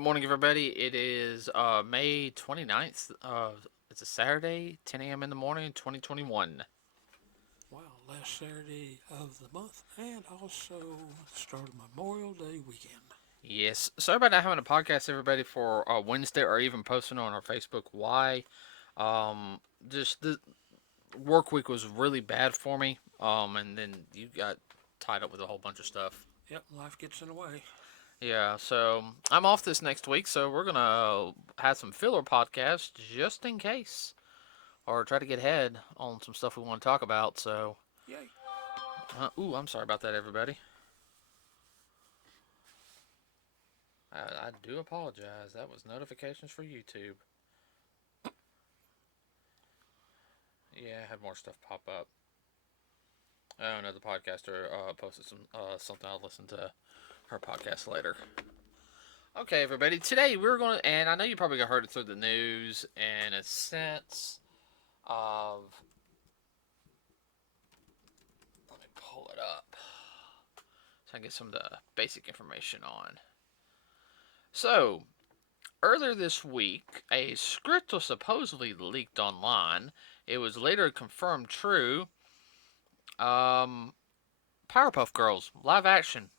morning, everybody. It is May 29th. It's a Saturday, 10 a.m. in the morning, 2021. Wow, last Saturday of the month and also the start of Memorial Day weekend. Yes. Sorry about not having a podcast, everybody, for Wednesday or even posting on our Facebook. Why? Um, just the work week was really bad for me. And then you got tied up with a whole bunch of stuff. Yep, life gets in the way. Yeah, so I'm off this next week, so we're gonna have some filler podcasts just in case, or try to get ahead on some stuff we want to talk about. So, Yay. I'm sorry about that, everybody. I do apologize. That was notifications for YouTube. Yeah, I had more stuff pop up. Oh, another podcaster posted something. I'll listen to her podcast later. Okay, everybody. Today we're going to, and I know you probably heard it through the news in a sense of. Let me pull it up so I can get some of the basic information on. So, earlier this week, a script was supposedly leaked online. It was later confirmed true. Um, Powerpuff Girls live action.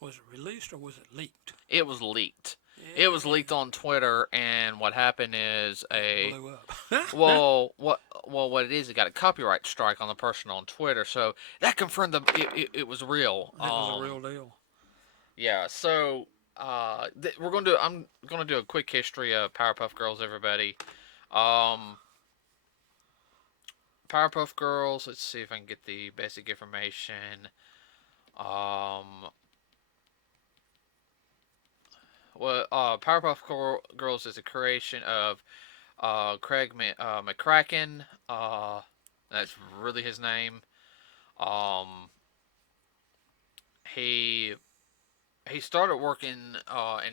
Was it released or was it leaked? It was leaked. It was Yeah, leaked on Twitter, and what happened is it a blew up. what it is. It got a copyright strike on the person on Twitter, so that confirmed it was real. It was a real deal. Yeah. So we're going to I'm going to do a quick history of Powerpuff Girls, everybody. Um, Powerpuff Girls. Let's see if I can get the basic information. Um, Powerpuff Girls is a creation of Craig McCracken. That's really his name. Um, he he started working in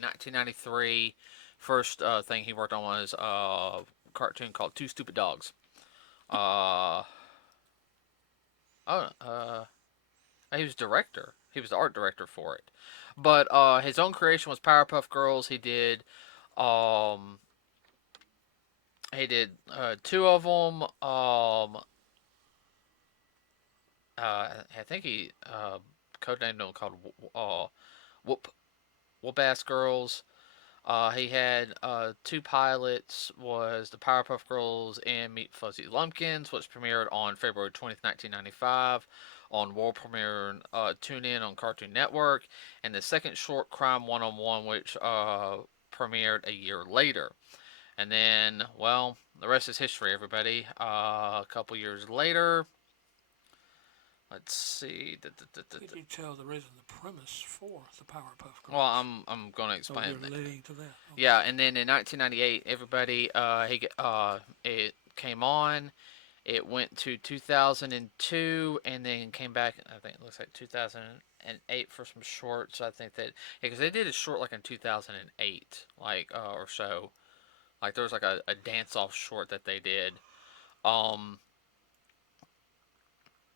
1993. First thing he worked on was a cartoon called Two Stupid Dogs. Uh, oh, he was director. He was the art director for it. But his own creation was Powerpuff Girls. Um, he did two of them. I think he codenamed them called Whoop Whoop Ass Girls. He had two pilots. Was the Powerpuff Girls and Meet Fuzzy Lumpkins, which premiered on February 20th, 1995 on world premiere Tune In on Cartoon Network, and the second short Crime One on One, which premiered a year later. And then, well, the rest is history, everybody. A couple years later, let's see. Could you tell the reason, the premise for the Powerpuff Well, Girls? I'm going to Oh, explain you're that. leading to that. Okay. Yeah, and then in 1998, everybody it came on. It went to 2002, and then came back. I think it looks like 2008 for some shorts. I think that because they did a short like in 2008, like or so. Like there was like a dance off short that they did. Um,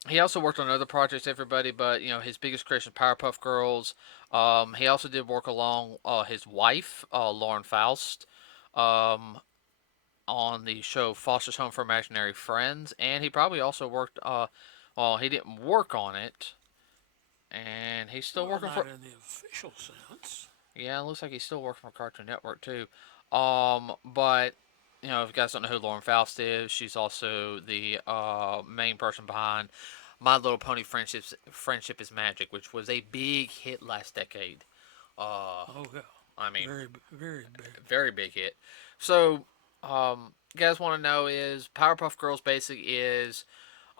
he also worked on other projects, everybody, but his biggest creation, Powerpuff Girls. He also did work along his wife, Lauren Faust, um, on the show Foster's Home for Imaginary Friends, and he probably also worked. Well, he didn't work on it, and he's still Well, working not for. in the official sense. Yeah, it looks like he's still working for Cartoon Network too. But if you guys don't know who Lauren Faust is, she's also the main person behind My Little Pony Friendship is Magic, which was a big hit last decade. Uh, Oh, yeah. I mean, Very, very big. very big hit. So, you guys want to know is Powerpuff Girls basic is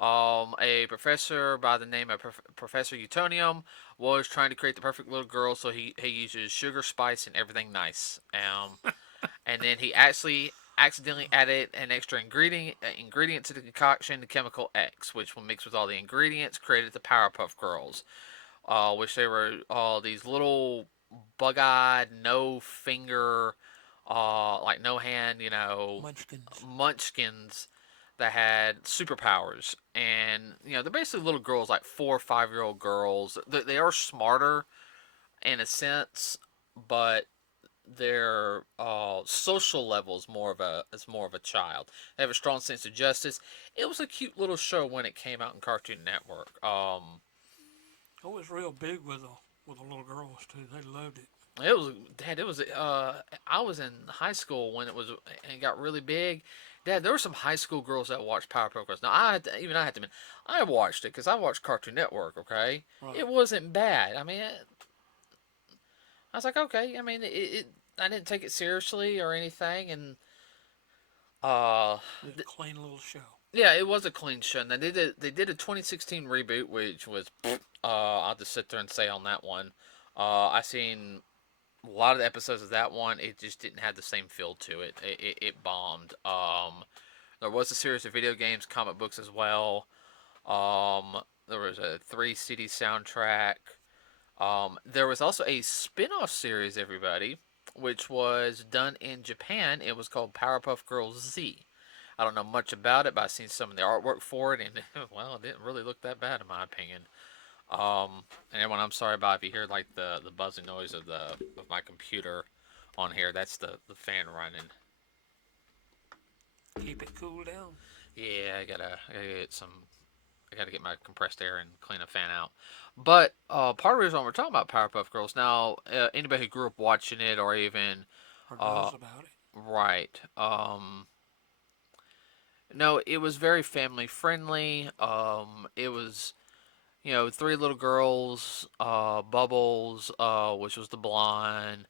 a professor by the name of Professor Utonium was trying to create the perfect little girl, so he uses sugar, spice, and everything nice. And then he actually accidentally added an extra ingredient to the concoction, the chemical X, which when mixed with all the ingredients created the Powerpuff Girls, which they were these little bug-eyed, no finger, like no hand, Munchkins. munchkins that had superpowers. And they're basically little girls, like 4 or 5 year old girls. They are smarter in a sense, but their social level is more of a child. They have a strong sense of justice. It was a cute little show when it came out in Cartoon Network. I was real big with the little girls too. They loved it. It was Dad. It was. I was in high school when it got really big. Dad, there were some high school girls that watched Powerpuff Girls. Now I had to admit, I watched it because I watched Cartoon Network. Okay, Right. it wasn't bad. I mean, I was like, okay. I mean, I didn't take it seriously or anything, and uh, Just a clean little show. yeah, it was a clean show. And they did a 2016 reboot, which was I'll just sit there and say on that one. I seen a lot of the episodes of that one. It just didn't have the same feel to it. It bombed. There was a series of video games, comic books as well. There was a 3 CD soundtrack. There was also a spin-off series, everybody, which was done in Japan. It was called Powerpuff Girls Z. I don't know much about it, but I've seen some of the artwork for it, and well, it didn't really look that bad in my opinion. And everyone, I'm sorry about if you hear like the buzzing noise of my computer on here. That's the fan running. Keep it cool down. Yeah, I gotta get my compressed air and clean a fan out. But part of the reason why we're talking about Powerpuff Girls now, anybody who grew up watching it or even Or uh, knows about it. right, no, it was very family friendly. It was three little girls, Bubbles, which was the blonde,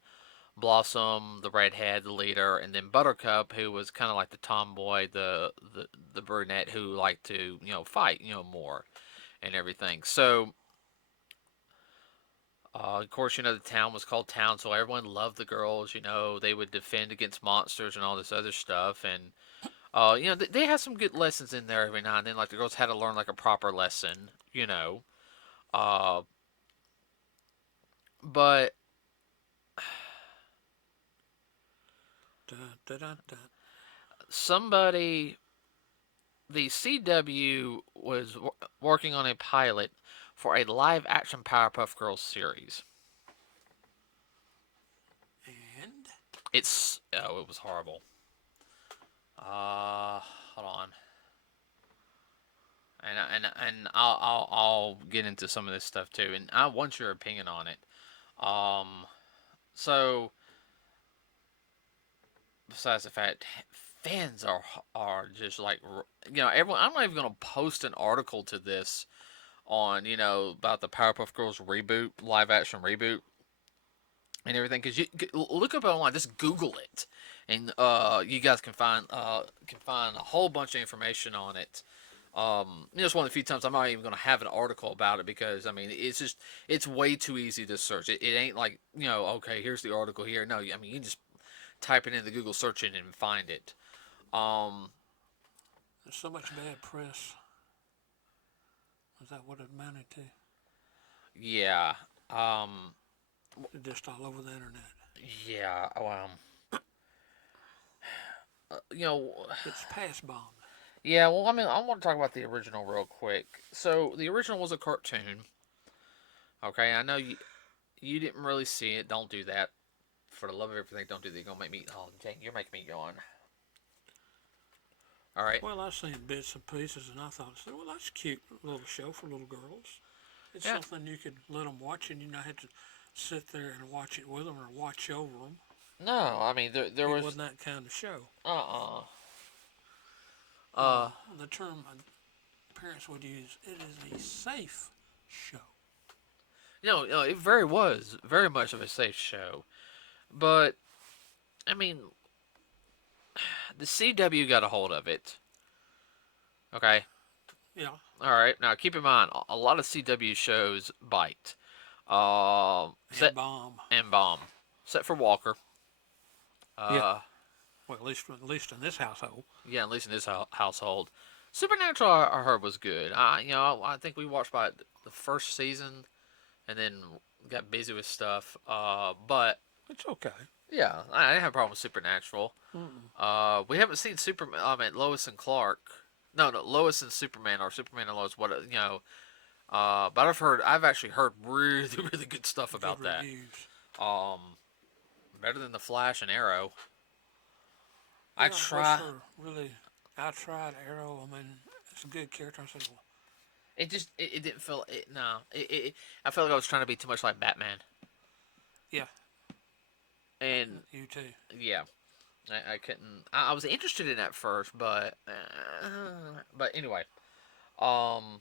Blossom, the redhead, the leader, and then Buttercup, who was kind of like the tomboy, the brunette who liked to fight more and everything. So of course, the town was called Townsville. Everyone loved the girls. They would defend against monsters and all this other stuff. And they had some good lessons in there every now and then. Like the girls had to learn like a proper lesson. Uh, but Dun, dun, dun, dun. somebody, the CW was working on a pilot for a live action Powerpuff Girls series. And It was horrible. Hold on. And I'll get into some of this stuff too, and I want your opinion on it. Um, so besides the fact, fans are just like everyone. I'm not even gonna post an article to this on about the Powerpuff Girls reboot, live action reboot, and everything because you look up online, just Google it, and you guys can find a whole bunch of information on it. It's one of the few times I'm not even going to have an article about it because I mean it's way too easy to search. It ain't like okay, here's the article here. No, I mean you can just type it in the Google search engine and find it. Um, there's so much bad press. Is that what it amounted to? yeah, um, Just all over the internet. yeah. You know, It's past bombed. yeah. Well, I mean, I want to talk about the original real quick. So the original was a cartoon. Okay, I know you didn't really see it. Don't do that. For the love of everything, don't do that. You're gonna make me. Oh, dang, you're making me yawn. All right. Well, I seen bits and pieces, and I thought, well, that's a cute little show for little girls. It's Yeah. something you could let them watch, and you not have to sit there and watch it with them or watch over them. No, I mean there It was wasn't that kind of show. uh uh The term parents would use, it is a safe show. it very was very much of a safe show, but I mean the CW got a hold of it. Okay. Yeah, All right. Now keep in mind, a lot of CW shows bite. and Set bomb. and bomb. Set for Walker. Yeah, Uh, well, at least in this household. yeah, at least in this household. Supernatural, I heard was good. I think we watched about the first season, and then got busy with stuff. But It's okay. yeah, I didn't have a problem with Supernatural. Mm-mm. We haven't seen Superman. I mean, Lois and Clark. No, Lois and Superman, or Superman and Lois. But I've actually heard really, really good stuff Good about that. reviews. Um, Better than the Flash and Arrow. I Yeah, what's try. her really? I tried Arrow. I mean, it's a good character. I said, well, It just it didn't feel it. No, I felt like I was trying to be too much like Batman. yeah, And you too. yeah, I couldn't. I was interested in it at first, but anyway, um,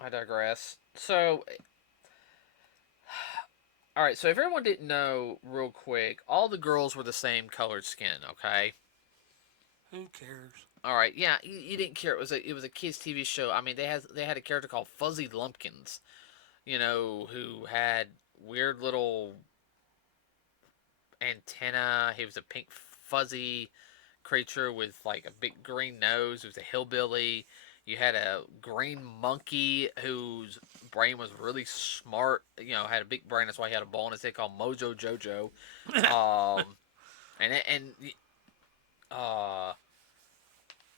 I digress. So, all right. So if everyone didn't know, real quick, all the girls were the same colored skin. Okay. Who cares? All right. Yeah, you didn't care. It was a kids TV show. I mean, they had a character called Fuzzy Lumpkins. Who had weird little antenna. He was a pink fuzzy creature with like a big green nose. He was a hillbilly. You had a green monkey whose brain was really smart. Had a big brain. That's why he had a ball in his head called Mojo Jojo. Um, and uh,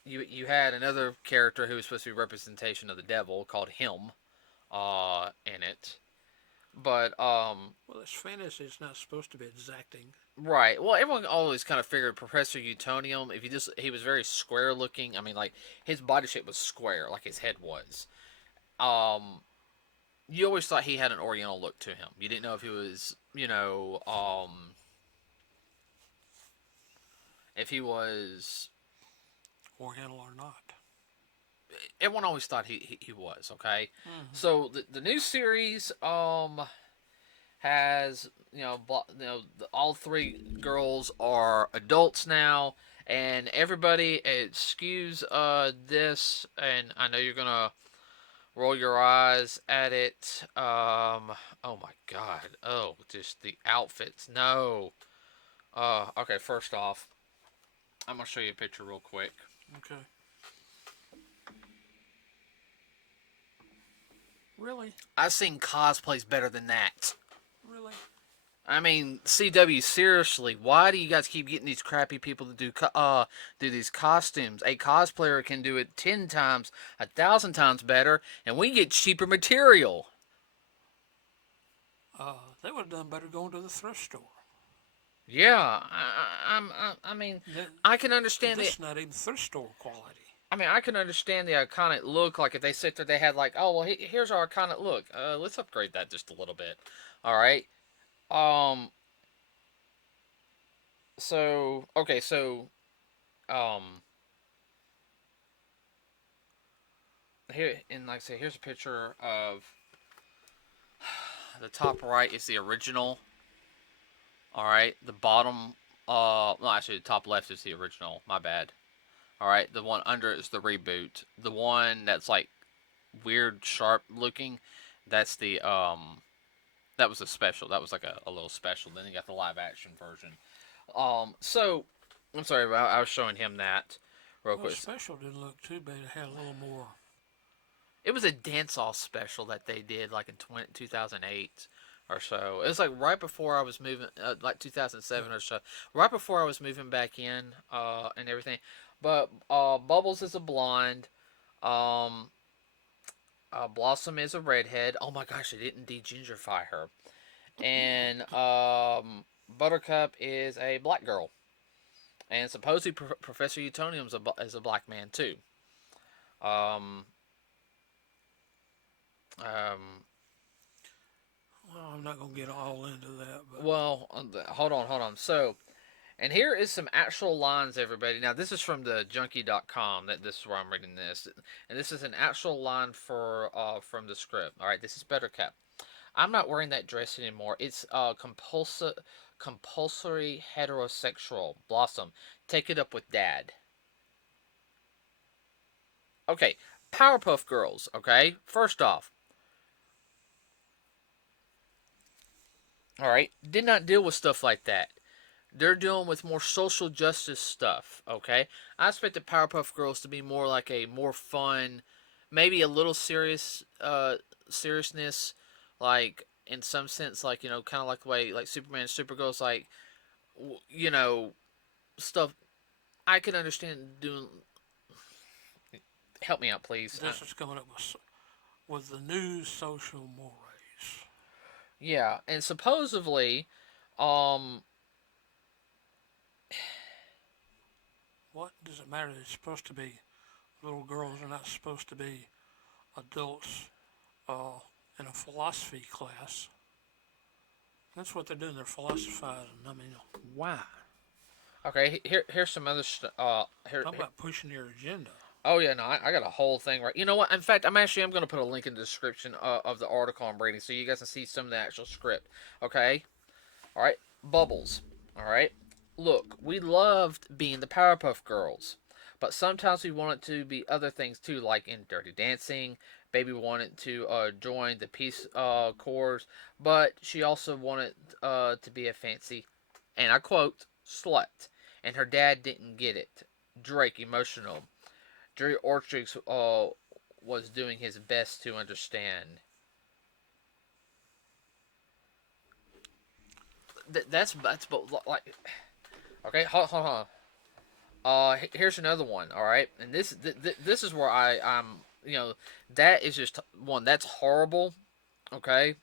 you had another character who was supposed to be a representation of the devil called him. In it, but Well, it's fantasy. It's not supposed to be exacting. right. Well, everyone always kind of figured Professor Utonium. If you just he was very square looking. I mean, like his body shape was square, like his head was. Um, you always thought he had an Oriental look to him. You didn't know if he was, if he was. Oriental or not. Everyone always thought he was okay. Mm-hmm. So the new series has all three girls are adults now, and everybody excuse this, and I know you're gonna roll your eyes at it. Oh my god, oh, just the outfits. No. Okay, first off, I'm gonna show you a picture real quick. Okay. Really? I've seen cosplays better than that. Really? I mean, CW, seriously, why do you guys keep getting these crappy people to do these costumes? A cosplayer can do it 10 times, 1,000 times better, and we get cheaper material. They would have done better going to the thrift store. Yeah, I mean, Th- I can understand This the. is not even thrift store quality. I mean, I can understand the iconic look. Like if they sit there, they had like, oh well, here's our iconic look. Let's upgrade that just a little bit. All right. Um. So okay. So um. Here and like I say, here's a picture of the top right is the original. All right. The bottom. No, actually, the top left is the original. My bad. All right. The one under is the reboot. The one that's like weird, sharp looking. That's the That was a special. That was like a little special. Then you got the live action version. So I'm sorry, I was showing him that real Well, quick. special didn't look too bad. It had a little more. It was a dance off special that they did like in 2008 or so. It was like right before I was moving, like 2007 Yeah. or so. Right before I was moving back in, and everything. But Bubbles is a blonde. Um, Blossom is a redhead. Oh my gosh, I didn't de-gingerify her. And Buttercup is a black girl. And supposedly Professor Utonium is a black man too. Um, um, Well, I'm not gonna get all into that, but well, hold on. So, and here is some actual lines, everybody. Now, this is from the junkie.com. This is where I'm reading this. And this is an actual line from the script. All right, this is Buttercup. I'm not wearing that dress anymore. It's compulsory heterosexual. Blossom, take it up with Dad. Okay, Powerpuff Girls. Okay, first off, all right, did not deal with stuff like that. They're dealing with more social justice stuff. Okay, I expect the Powerpuff Girls to be more like a more fun, maybe a little seriousness, like in some sense, like kind of like the way like Superman and Supergirl's like, you know, stuff. I can understand doing. Help me out, please. this is coming up with the new social mores. Yeah, and supposedly, um, what does it matter? They're supposed to be little girls. Are not supposed to be adults uh, in a philosophy class. That's what they're doing. They're philosophizing. I mean, why? Okay, here's some other Talk about pushing your agenda. Oh yeah, no, I got a whole thing right. You know what? In fact, I'm going to put a link in the description of the article I'm reading, so you guys can see some of the actual script. Okay, all right. Bubbles. All right. Look, we loved being the Powerpuff Girls, but sometimes we wanted to be other things too, like in Dirty Dancing. Baby wanted to join the Peace Corps, but she also wanted to be a fancy, and I quote, slut. And her dad didn't get it. Drake emotional. Jerry Ortrix was doing his best to understand. That's but like okay, hold on. Here's another one. All right, and this is where I'm that is just one that's horrible. Okay.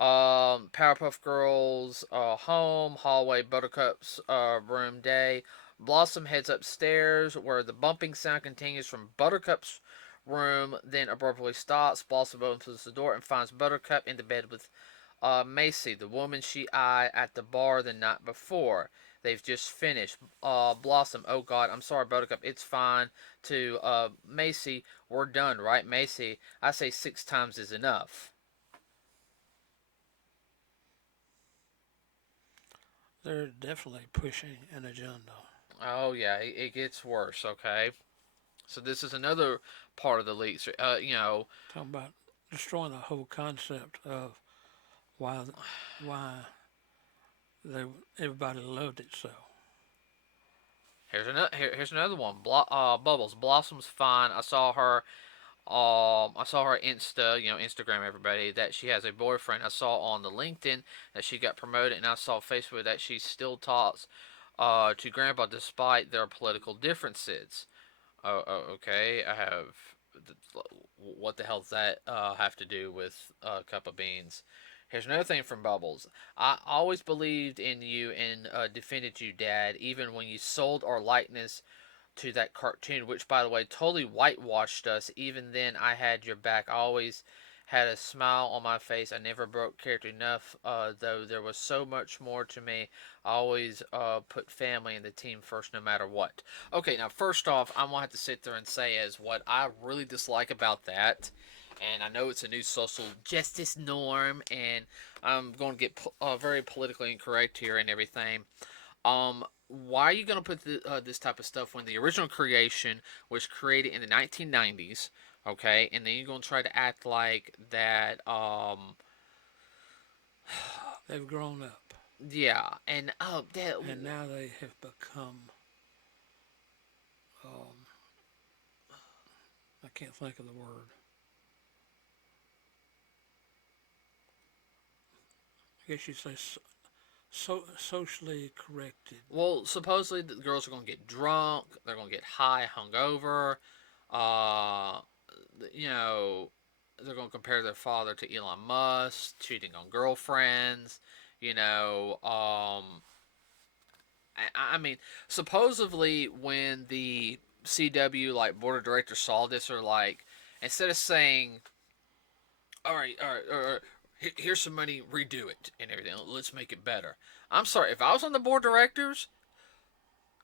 Powerpuff Girls, home, hallway, Buttercup's room, day. Blossom heads upstairs where the bumping sound continues from Buttercup's room, then abruptly stops. Blossom opens the door and finds Buttercup in the bed with Macy, the woman she eyed at the bar the night before. They've just finished. Blossom, oh God, I'm sorry, Buttercup. It's fine. To Macy, we're done, right, Macy? I say 6 times is enough. They're definitely pushing an agenda. Oh yeah, it gets worse. Okay, so this is another part of the leaks. Talking about destroying the whole concept of why why they everybody loved it so. Here's another one. Bubbles. Blossom's fine. I saw her Instagram everybody that she has a boyfriend. I saw on the LinkedIn that she got promoted, and I saw Facebook that she still talks to Grandpa despite their political differences. Okay. I have. What the hell does that have to do with a cup of beans? Here's another thing from Bubbles. I always believed in you and defended you, Dad, even when you sold our likeness to that cartoon, which, by the way, totally whitewashed us. Even then, I had your back. I always had a smile on my face. I never broke character enough, though there was so much more to me. I always put family and the team first no matter what. Okay, now, first off, I'm going to have to sit there and say as what I really dislike about that. And I know it's a new social justice norm, and I'm going to get very politically incorrect here and everything. Why are you going to put this type of stuff when the original creation was created in the 1990s? Okay, and then you're going to try to act like that. They've grown up. Yeah, and that. And now they have become. Um, I can't think of the word. I guess you'd say socially corrected. Well, supposedly the girls are going to get drunk. They're going to get high, hungover. Uh, you know, they're going to compare their father to Elon Musk, cheating on girlfriends. You know, I mean, supposedly when the CW like board of directors saw this, are like, instead of saying, all right, here's some money, redo it and everything, let's make it better. I'm sorry, if I was on the board of directors,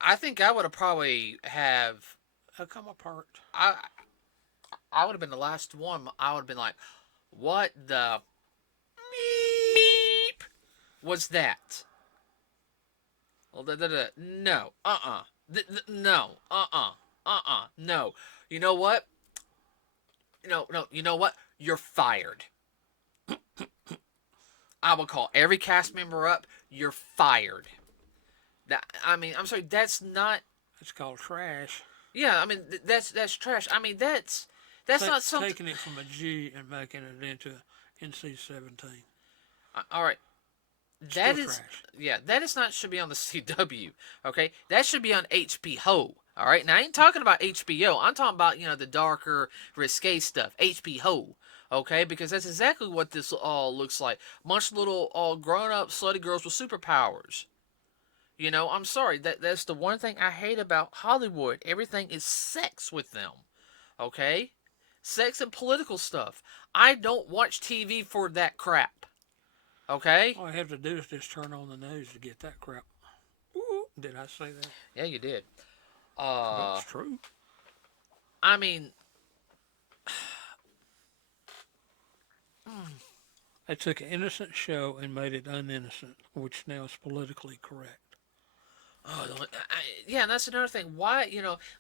I think I would have probably have Come apart. I would have been the last one. I would have been like, what the meep was that? Well, no, no, no. You know what? No. You know what? You're fired. I will call every cast member up. You're fired. I mean, I'm sorry. That's not. It's called trash. Yeah, I mean that's trash. I mean that's not something. Taking it from a G and making it into NC-17. All right. Still trash. That is not should be on the CW. Okay, that should be on HBO. All right, now I ain't talking about HBO. I'm talking about the darker, risque stuff. HBO. Okay, because that's exactly what this all looks like. Bunch of little grown up slutty girls with superpowers. You know, I'm sorry. That's the one thing I hate about Hollywood. Everything is sex with them. Okay? Sex and political stuff. I don't watch TV for that crap. Okay? All I have to do is just turn on the news to get that crap. Ooh, did I say that? Yeah, you did. Well, Uh it's true. I mean, They took an innocent show and made it uninnocent, which now is politically correct. yeah, and that's another thing. Why,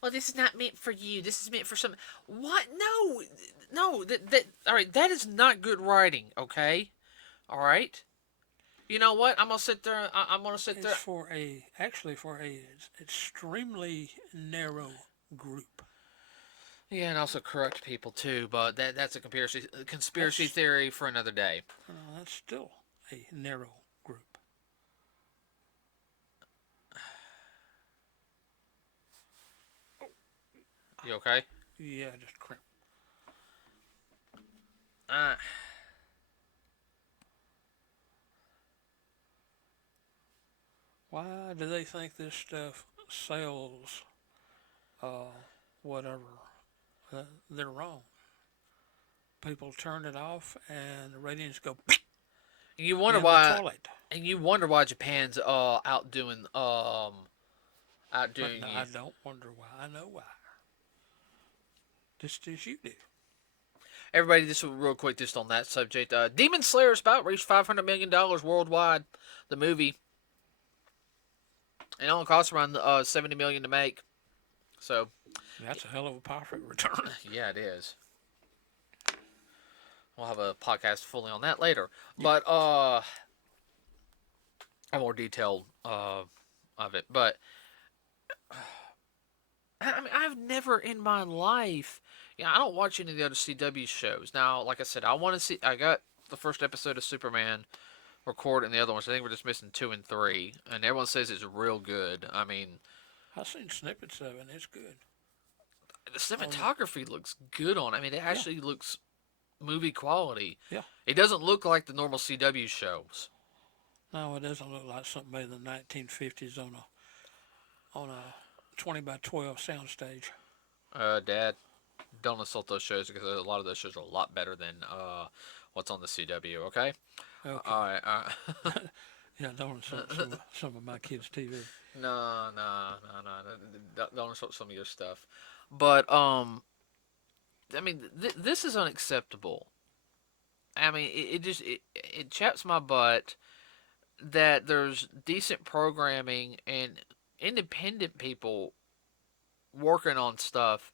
well, this is not meant for you. This is meant for some. What? No, no. All right. That is not good writing. Okay. All right. You know what? I'm gonna sit there. I'm gonna sit It's there. for a extremely narrow group. Yeah, and also corrupt people too. But that's a conspiracy That's theory for another day. that's still a narrow group. You okay? Yeah, just crap. Uh, Why do they think this stuff sells? Uh, whatever. They're wrong. People turn it off, and the ratings go you wonder in the why, toilet. and you wonder why Japan's But outdoing no, you. I don't wonder why. I know why. Just as you do. Everybody, just real quick, just on that subject. Demon Slayer's about reached $500 million worldwide. The movie. It only costs around $70 million to make. So That's a hell of a profit return. yeah, it is. We'll have a podcast fully on that later. Yeah. But a more detailed of it. But I mean, I've never in my life. Yeah, I don't watch any of the other CW shows. Now, like I said, I want to see. I got the first episode of Superman recorded, and the other ones. I think we're just missing 2 and 3, and everyone says it's real good. I mean, I've seen snippets of it. And it's good. the On the, cinematography looks good on. I mean, it yeah, actually looks movie quality. yeah. It doesn't look like the normal CW shows. No, it doesn't look like something made in the 1950s on a 20 by 12 soundstage. Dad, don't insult those shows because a lot of those shows are a lot better than what's on the CW. Okay. Okay. All right. Yeah, don't insult some of my kids' TV. No, no, no, no. Don't insult some of your stuff. But I mean, this is unacceptable. I mean, it chaps my butt that there's decent programming and independent people working on stuff.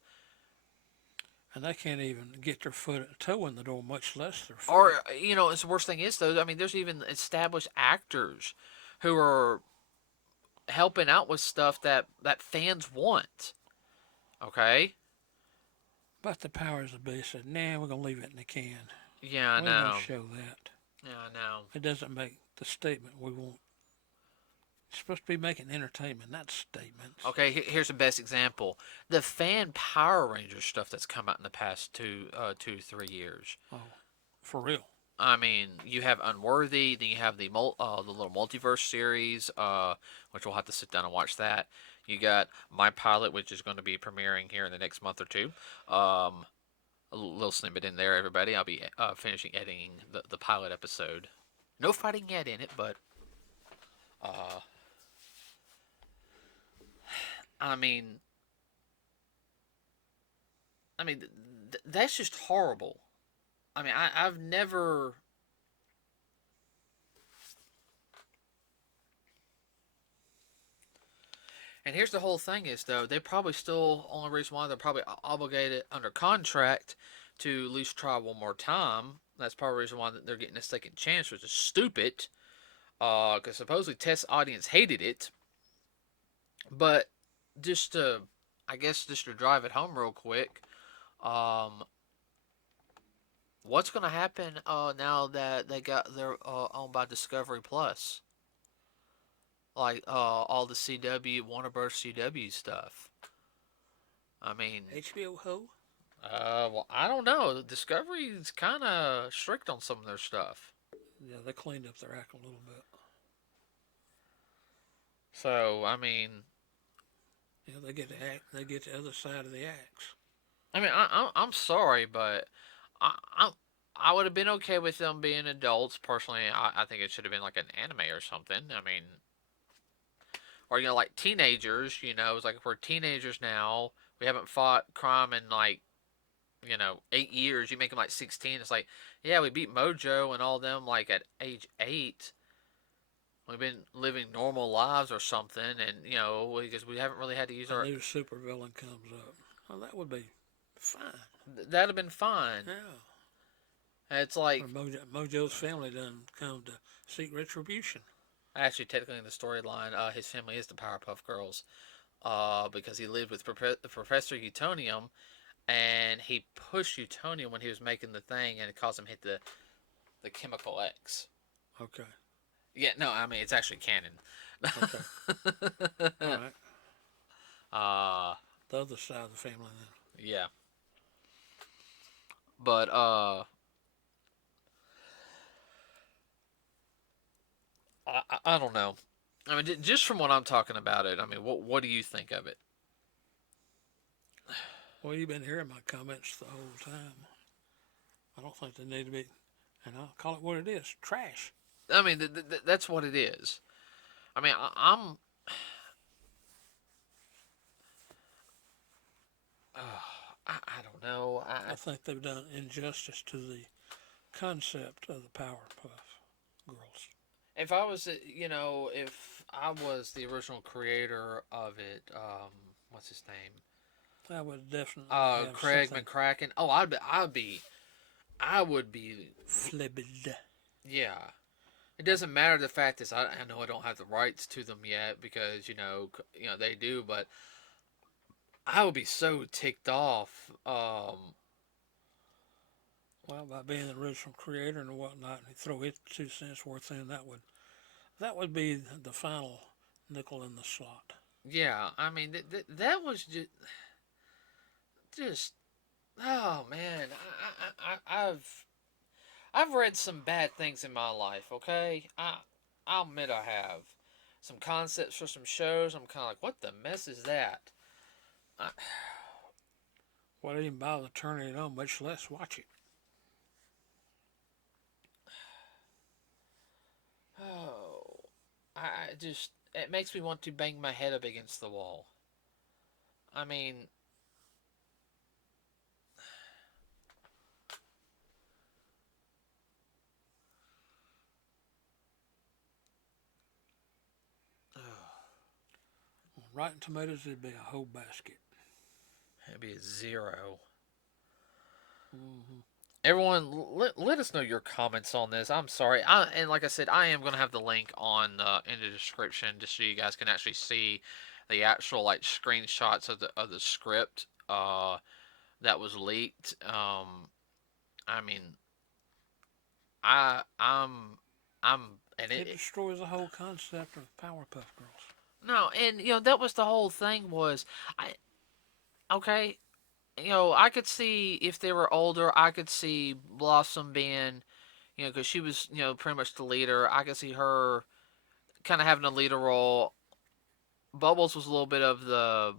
And they can't even get their toe in the door, much less their foot. Or, it's the worst thing is, though, I mean, there's even established actors who are helping out with stuff that fans want. Okay? But the powers that be said, nah, we're going to leave it in the can. Yeah, I We ain't going know. to show that. Yeah, I know. It doesn't make the statement we want. It's supposed to be making entertainment, not statements. Okay, here's the best example: the fan Power Rangers stuff that's come out in the past 3 years. Oh, for real. I mean, you have Unworthy, then you have the little multiverse series, which we'll have to sit down and watch that. You got My Pilot, which is going to be premiering here in the next month or two. A little snippet in there, everybody. I'll be finishing editing the pilot episode. No fighting yet in it, but uh, I mean, that's just horrible. I mean, I've never. And here's the whole thing is, though, they probably still, only reason why they're probably obligated under contract to at least try one more time. That's probably the reason why they're getting a second chance, which is stupid. Because supposedly test audience hated it. But just to, I guess, just to drive it home real quick, um, what's going to happen now that they're owned by Discovery Plus? Like all the CW Warner Bros. CW stuff. I mean, HBO Ho? well, I don't know. Discovery's kind of strict on some of their stuff. Yeah, they cleaned up their act a little bit. So I mean, You know, they get the act, they get the other side of the axe. I'm sorry, but I I would have been okay with them being adults. Personally, I think it should have been like an anime or something. I mean, or like teenagers. It's like if we're teenagers now, we haven't fought crime in like 8 years. You make them like 16. It's like, yeah, we beat Mojo and all them like at age 8. We've been living normal lives or something, and because we haven't really had to use A our. new supervillain comes up. Well, that would be fine. That'd have been fine. Yeah. It's Or like Mojo's family doesn't come to seek retribution. actually technically in the storyline, his family is the Powerpuff Girls, because he lived with Professor Utonium, and he pushed Utonium when he was making the thing, and it caused him to hit the chemical X. Okay. Yeah, no, I mean it's actually canon. Okay. All right. uh, The other side of the family then. yeah, but I don't know. I mean, just from what I'm talking about it, I mean, what do you think of it? Well, you've been hearing my comments the whole time. I don't think they need to be, and I'll call it what it is, trash. I mean, that's what it is. I mean, I'm. I don't know. I think they've done injustice to the concept of the Powerpuff Girls. If I was, if I was the original creator of it, what's his name? I would definitely have Craig something McCracken. Oh, I would be. flibbed. Yeah. It doesn't matter the fact is I know I don't have the rights to them yet because they do, but I would be so ticked off. Well, by being the original creator and whatnot, and throw his 2 cents worth in, that would be the final nickel in the slot. Yeah, I mean that was just oh man, I've read some bad things in my life. Okay, I'll admit I have some concepts for some shows. I'm kind of like, what the mess is that? I, Well, I didn't bother turning it on, much less watch it. oh, I just it makes me want to bang my head up against the wall. I mean, Rotten Tomatoes, it'd be a whole basket. it'd be a 0. Mm-hmm. Everyone, let us know your comments on this. I'm sorry, and like I said, I am gonna have the link on in the description just so you guys can actually see the actual like screenshots of the script that was leaked. I mean, I'm and It destroys the whole concept of Powerpuff Girls. no, and that was the whole thing was I okay. I could see if they were older, I could see Blossom being, because she was, pretty much the leader. I could see her kind of having a leader role. Bubbles was a little bit of the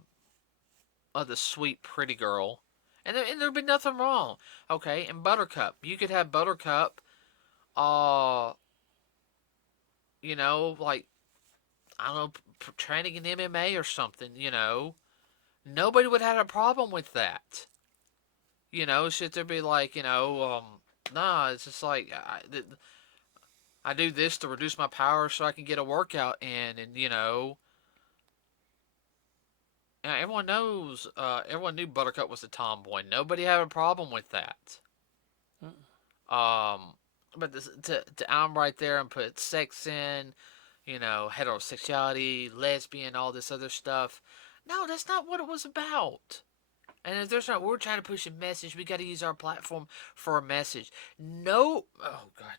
sweet, pretty girl, and there'd be nothing wrong. Okay, and Buttercup, you could have Buttercup, uh, like I don't know, training in MMA or something. Nobody would have a problem with that. Should there be like, nah, it's just like I do this to reduce my power so I can get a workout in, and everyone knows, everyone knew Buttercup was a tomboy. Nobody had a problem with that. Mm. But to I'm right there and put sex in, heterosexuality, lesbian, all this other stuff. No, that's not what it was about. And if there's not, we're trying to push a message. We got to use our platform for a message. No, oh god,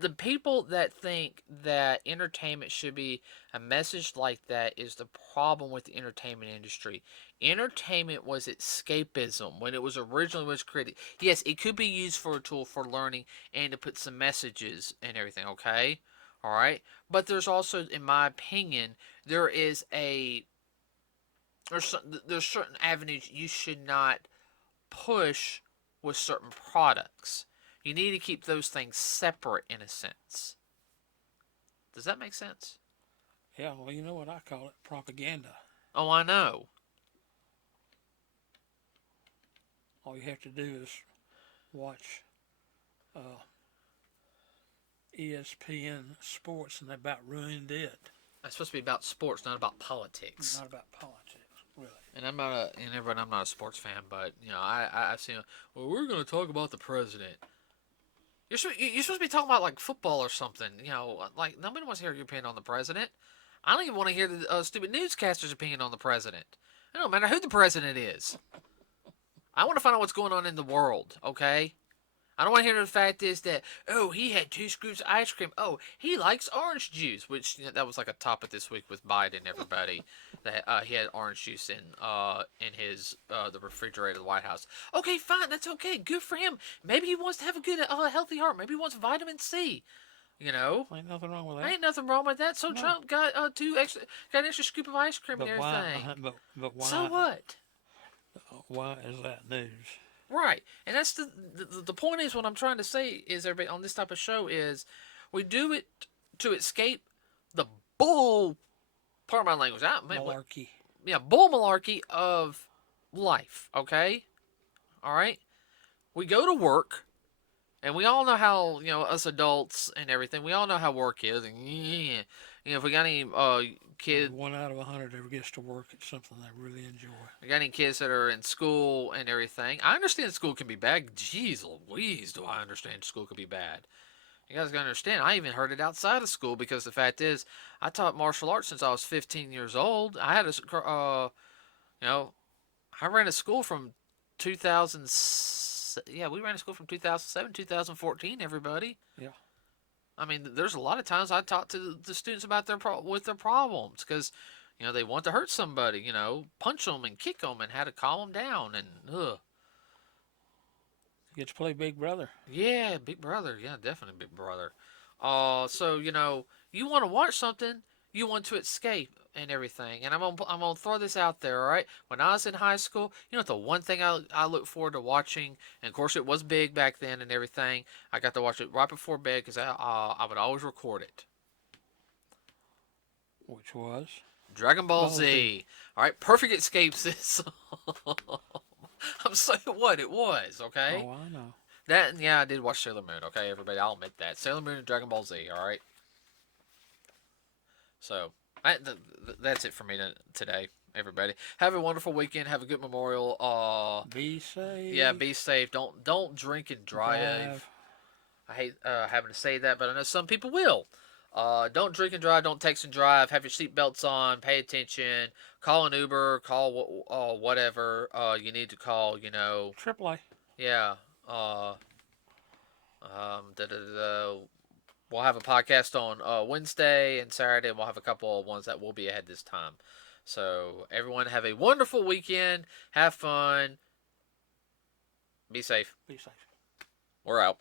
the people that think that entertainment should be a message like that is the problem with the entertainment industry. Entertainment was escapism when it was created. Yes, it could be used for a tool for learning and to put some messages and everything. Okay, All right, but there's also, in my opinion, there is a there's certain avenues you should not push with certain products. You need to keep those things separate in a sense. Does that make sense? Yeah, well, you know what I call it? Propaganda. Oh, I know. All you have to do is watch uh, ESPN Sports, and they about ruined it. It's supposed to be about sports, not about politics. Not about politics, really. And I'm not a sports fan, but I've seen. Well, we're going to talk about the president. You're supposed to be talking about like football or something. Like nobody wants to hear your opinion on the president. I don't even want to hear the stupid newscaster's opinion on the president. It don't matter who the president is. I want to find out what's going on in the world. Okay. I don't want to hear the fact is that, oh, he had 2 scoops of ice cream. Oh, he likes orange juice, which that was like a topic this week with Biden and everybody. That he had orange juice in his the refrigerator of the White House. Okay, fine, that's okay. Good for him. Maybe he wants to have a good, healthy heart. Maybe he wants vitamin C. Ain't nothing wrong with that. Ain't nothing wrong with that. So No. Trump got an extra scoop of ice cream But and why? everything. But why? So what? Why is that news? Right, and that's the point is what I'm trying to say is everybody on this type of show is we do it to escape the bull part of my language. Malarkey. Yeah, bull malarkey of life. Okay, all right. We go to work, and we all know how us adults and everything. We all know how work is, and if we got any kids. 1 out of 100 ever gets to work at something they really enjoy. I got any kids that are in school and everything. I understand school can be bad. Jeez Louise, do I understand school can be bad. You guys gotta understand, I even heard it outside of school because the fact is, I taught martial arts since I was 15 years old. I had I ran a school from 2000. Yeah, we ran a school from 2007, 2014. Everybody. Yeah. I mean, there's a lot of times I talk to the students about their problems because, they want to hurt somebody. Punch them and kick them and how to calm them down and You get to play Big Brother. Yeah, Big Brother. Yeah, definitely Big Brother. So you want to watch something, you want to escape and everything. And I'm gonna throw this out there. All right, when I was in high school, what the one thing I look forward to watching, and of course it was big back then and everything. I got to watch it right before bed because I would always record it. Which was Dragon Ball Z. All right, perfect escape system. I'm saying what it was. Okay. Oh, I know. That yeah, I did watch Sailor Moon. Okay, everybody, I'll admit that Sailor Moon and Dragon Ball Z. All right. So that's it for me today, everybody. Have a wonderful weekend. Have a good Memorial. Be safe. Yeah, be safe. Don't drink and drive. I hate having to say that, but I know some people will. Don't drink and drive. Don't text and drive. Have your seatbelts on. Pay attention. Call an Uber. Call whatever you need to call. AAA. Yeah. We'll have a podcast on Wednesday and Saturday, and we'll have a couple of ones that will be ahead this time. So everyone have a wonderful weekend. Have fun. Be safe. Be safe. We're out.